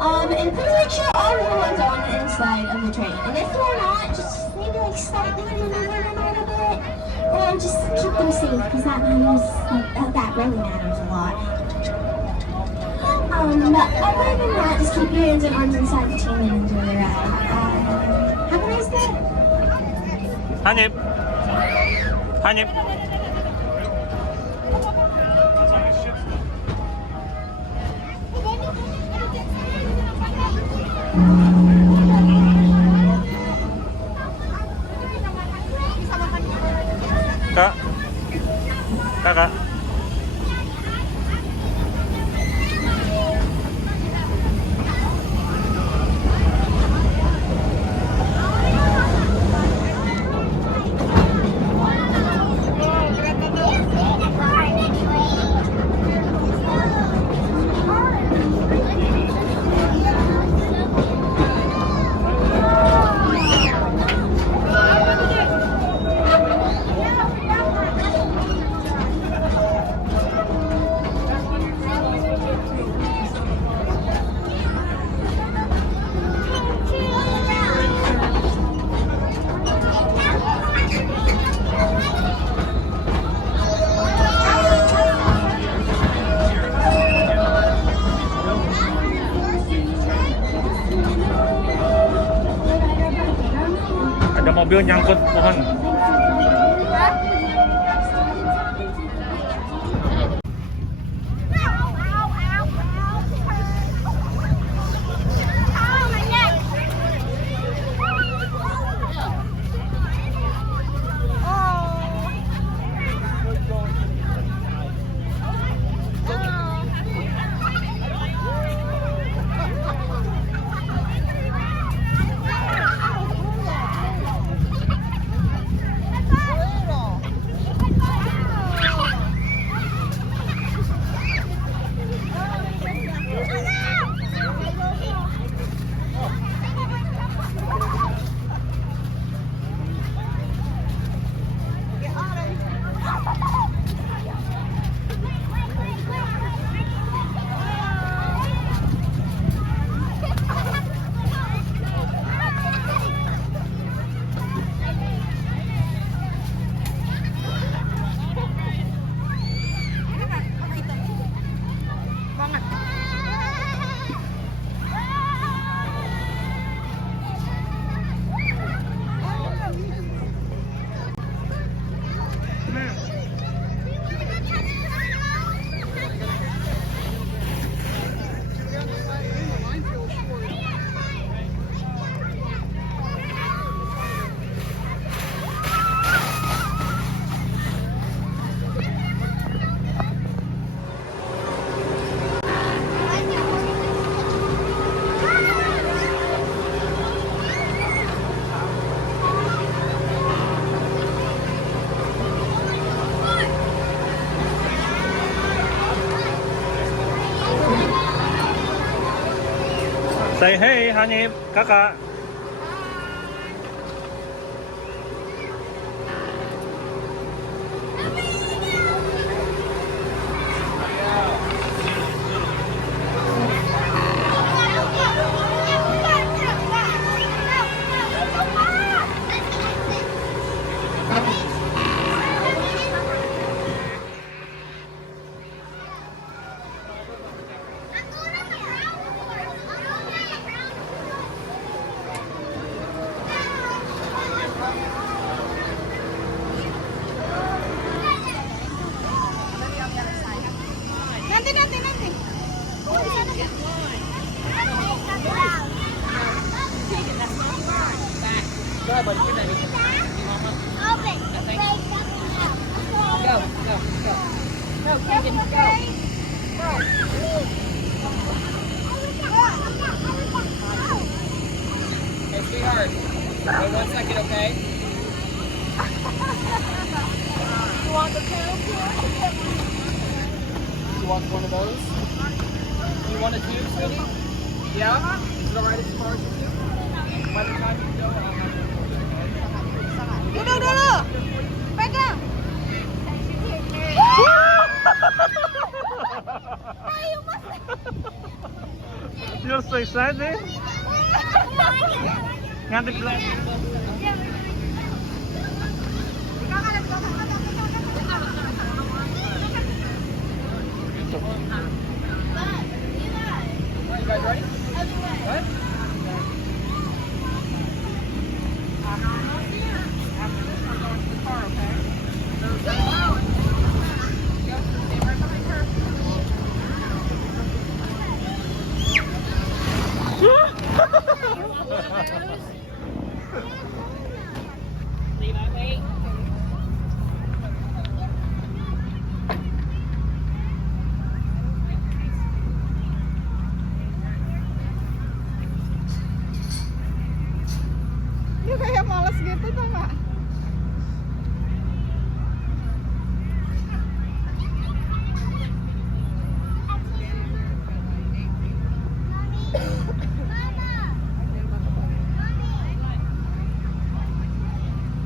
And please make sure all the ones are on the inside of the train. And if they're not, just maybe like slightly maneuver them a little bit. Or just keep them safe, because that matters, that really matters a lot. But other than that, just keep your hands and arms inside the train and enjoy the ride. Have a nice day. 한입. 한입. Kak. Kakak. Ada mobil nyangkut pohon. Say hey, Hanif, kakak. Sweetheart, wait 1 second, okay? You want the tail too? You want one of those? You want a tube, sweetie? Yeah? Is it alright if you borrow your tube? By the time you go, I'll have it. Dulu! Pegang! You're so excited. Ngantuk lang. Alright, you guys ready? Good? After this, we're going to the car, okay? Yep, stay right behind her. Levi, wait. Dia kayak malas gitu tau gak?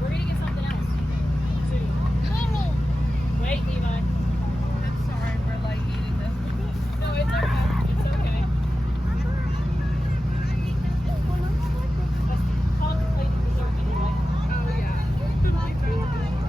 We're gonna get something else. Soon. Wait, Levi. I'm sorry for like eating this. No, it's okay. It's okay. Let's contemplate the dessert anyway. Oh yeah. I'm just surprised I haven't done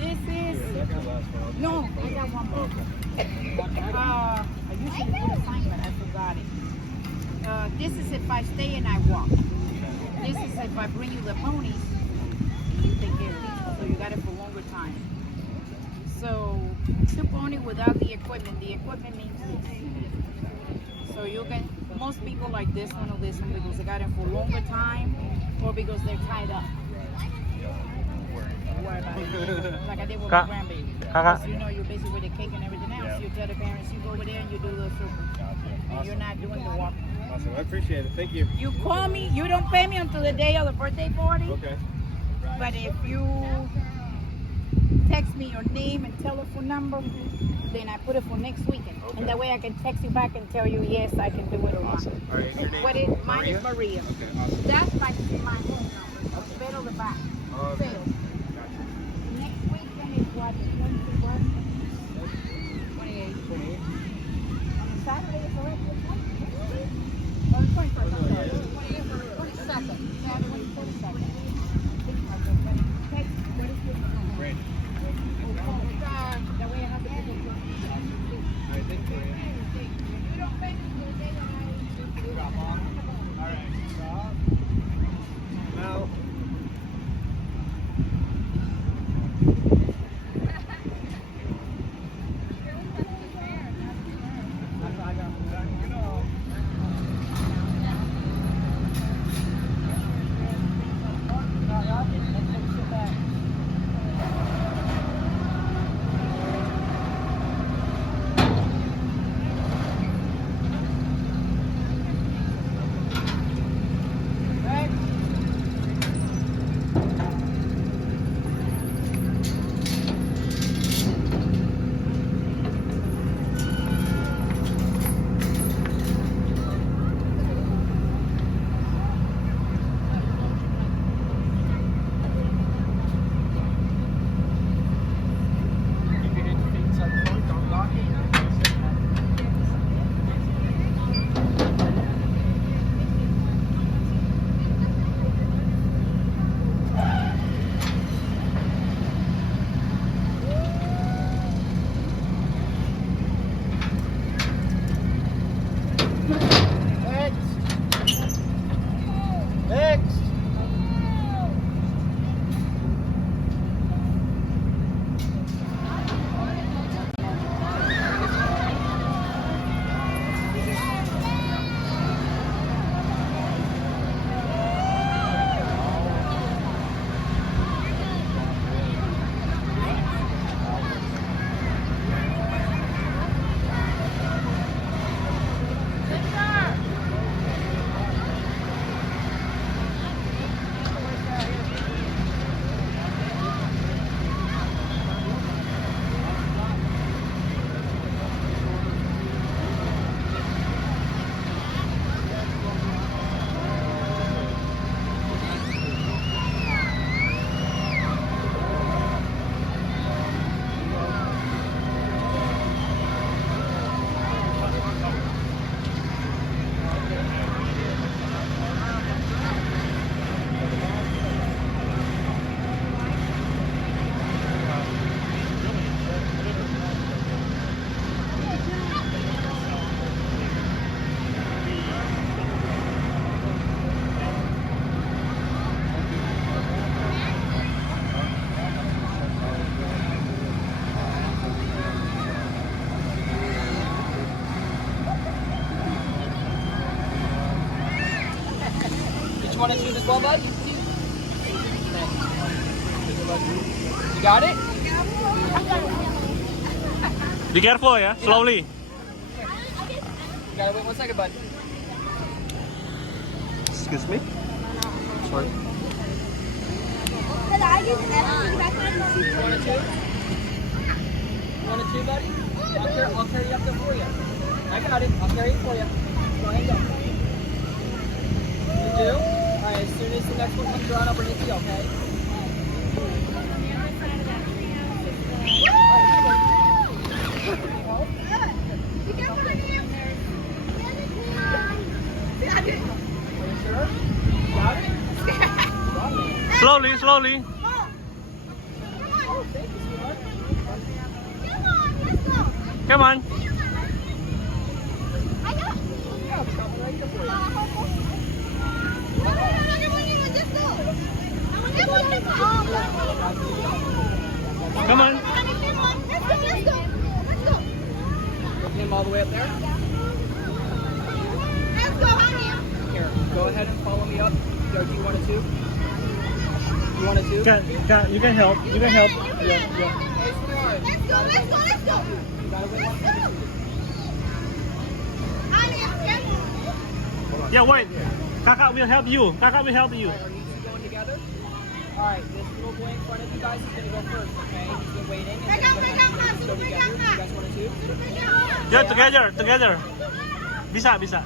This is no, I got one more. I usually do the sign, but I forgot it. This is if I stay and I walk. This is if I bring you the ponies, you take care of these. So you got it for longer time. So two pony without the equipment. The equipment means this. So you can. Most people like this one or this one because they got it for longer time, or because they're tied up. Don't worry about it. Like I did with my Kak. grandbaby. Kakak. Because you know you're busy with the cake and everything else. You tell the parents you go over there and you do the circle. And you're not doing the walk. Awesome. I appreciate it. Thank you. You call me, you don't pay me until the day of the birthday party. Okay. But if you text me your name and telephone number, then I put it for next weekend. Okay. And that way I can text you back and tell you, yes, I can do it or not. Awesome. All right. Your name? What is, mine is Maria. Okay. Awesome. That's my phone number. Bed on the back. Okay. Sales. Gotcha. Next weekend is what? The 21? 28. 28. On Saturday is already the 20th. Or the 21st, I'm sorry. 22nd. Saturday, 22nd. Text, what is your number? Great. That way I have to put it. All right. Thank you. You don't pay me for the day that All right. Stop. Now. want to choose as well, bud? You got it? Be careful ya, slowly. You gotta wait 1 second, bud. Excuse me. Sorry. You want to choose? You want to choose, buddy? I'll carry you up there for you. I got it. I'll carry it for you. Go ahead and go. You do? Alright, as soon as the next one comes around, I'll bring it to you, okay? Are you sure? Got it? Slowly, slowly. Oh, thank you, sweetheart. Come on. Yeah, I'll be coming right there for you. Come on. With him all the way up there? Here, go ahead and follow me up. Yo, do you want to too? You want to too? You can help. You can help. Yeah, yeah. Hey, sweetheart. You gotta wait 1 second. Yeah, wait. Kakak will help you. Kakak will help you. Alright, are you two going together? Alright, this little boy in front of you guys is gonna go first, okay? He's been waiting. And then go together. You guys want to too? Yeah, together. Bisa, bisa.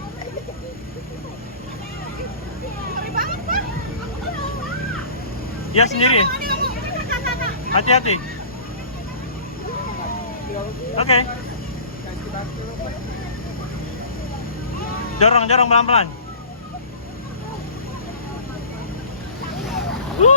Ya sendiri. Hati-hati. Oke. Guys, go back there real quick. Dorong pelan-pelan. Woo!